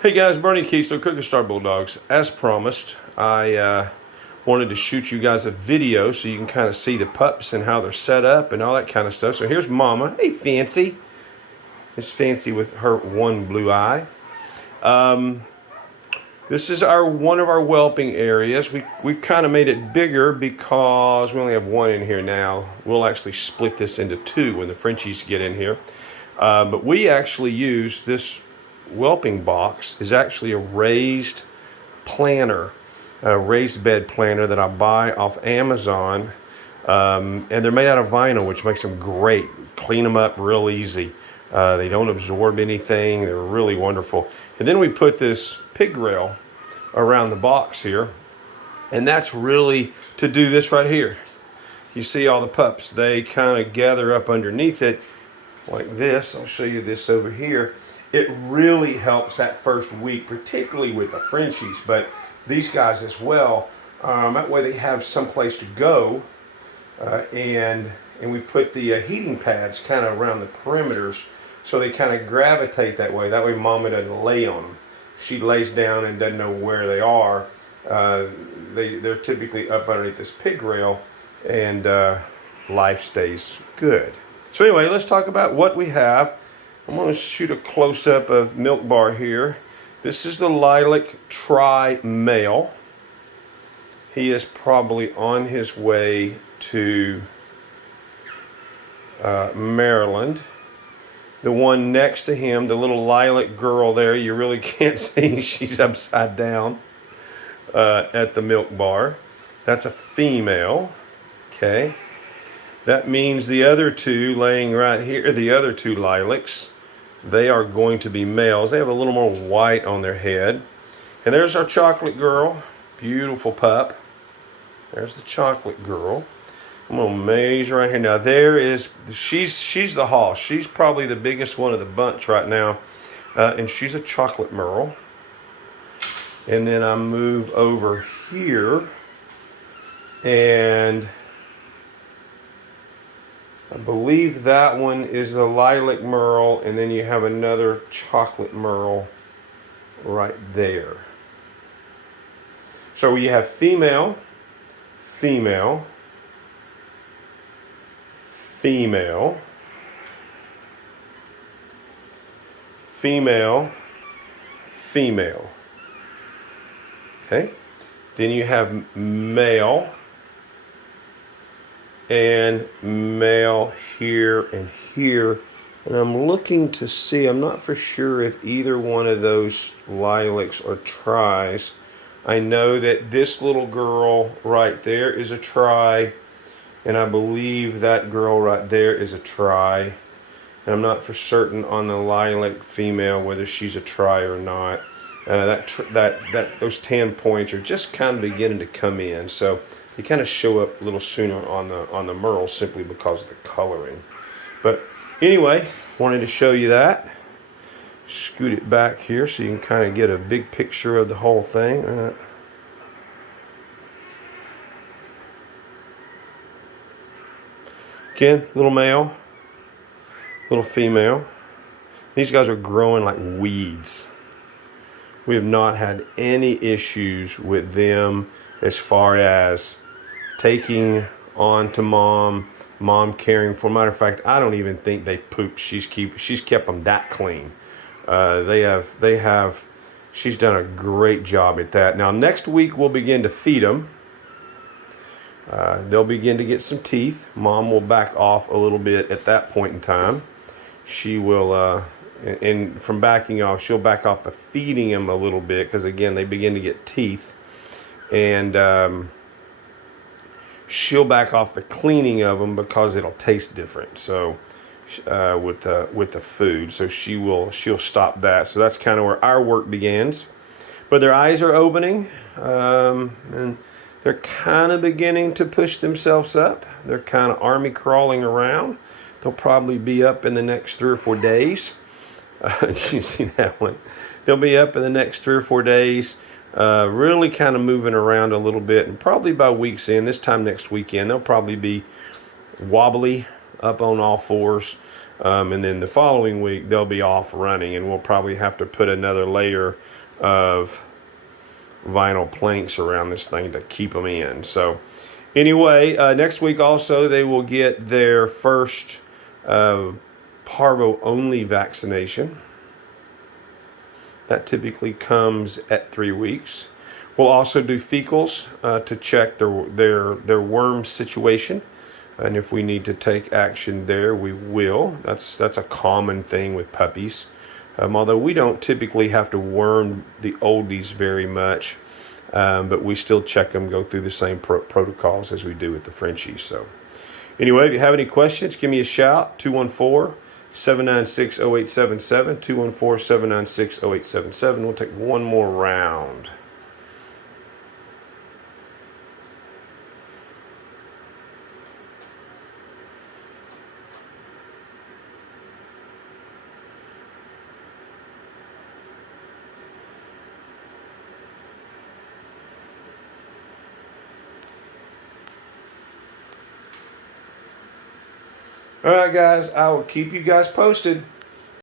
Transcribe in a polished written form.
Hey guys, Bernie Kiesler, Cooking Star Bulldogs. As promised, I wanted to shoot you guys a video so you can kind of see the pups and how they're set up and all that kind of stuff. So here's Mama. Hey, Fancy. It's Fancy with her one blue eye. This is one of our whelping areas. We've kind of made it bigger because we only have one in here now. We'll actually split this into two when the Frenchies get in here. But we actually use this whelping box is actually a raised planter, a raised bed planter that I buy off Amazon. And they're made out of vinyl, which makes them great. Clean them up real easy. They don't absorb anything. They're really wonderful. And then we put this pig rail around the box here. And that's really to do this right here. You see all the pups. They kind of gather up underneath it like this. I'll show you this over here. It really helps that first week, particularly with the Frenchies, but these guys as well. That way they have someplace to go, and we put the heating pads kind of around the perimeters so they kind of gravitate that way. That way Mama doesn't lay on them. If she lays down and doesn't know where they are, they're typically up underneath this pig rail, and life stays good. So anyway, let's talk about what we have. I'm going to shoot a close-up of Milk Bar here. This is the Lilac Tri male. He is probably on his way to Maryland. The one next to him, the little lilac girl there, you really can't see. She's upside down at the Milk Bar. That's a female. Okay. That means the other two laying right here, the other two lilacs, they are going to be males. They have a little more white on their head. And there's our chocolate girl. Beautiful pup. There's the chocolate girl. I'm going to measure right here. Now she's the hoss. She's probably the biggest one of the bunch right now. And she's a chocolate merle. And then I move over here. And I believe that one is the lilac merle, and then you have another chocolate merle right there. So you have female, female, female, female, female. Okay? Then you have male and male here and here. And I'm looking to see, I'm not for sure if either one of those lilacs are tries. I know that this little girl right there is a try, and I believe that girl right there is a try. And I'm not for certain on the lilac female whether she's a try or not. Those tan points are just kind of beginning to come in, so they kind of show up a little sooner on the merle simply because of the coloring. But anyway, wanted to show you that. Scoot it back here so you can kind of get a big picture of the whole thing. Again, little male, little female. These guys are growing like weeds. We have not had any issues with them as far as taking on to mom caring for them. Matter of fact, I don't even think they've pooped. She's kept them that clean. She's done a great job at that. Now next week we'll begin to feed them. They'll begin to get some teeth. Mom will back off a little bit at that point in time. She will, and from backing off, she'll back off the feeding them a little bit because again they begin to get teeth. And she'll back off the cleaning of them because it'll taste different. So with the food, so she'll stop that. So that's kind of where our work begins. But their eyes are opening, and they're kind of beginning to push themselves up. They're kind of army crawling around. They'll probably be up in the next 3 or 4 days. Did you see that one? They'll be up in the next 3 or 4 days. Really kind of moving around a little bit, and probably by week's end, this time next weekend, they'll probably be wobbly up on all fours, And then the following week they'll be off running, and we'll probably have to put another layer of vinyl planks around this thing to keep them in. So anyway, next week also they will get their first parvo only vaccination. That typically comes at 3 weeks. We'll also do fecals to check their worm situation, and if we need to take action there, we will. That's a common thing with puppies. Although we don't typically have to worm the oldies very much, but we still check them, go through the same protocols as we do with the Frenchies. So anyway, if you have any questions, give me a shout, 214-796-0877, 214-796-0877. We'll take one more round. All right, guys, I will keep you guys posted.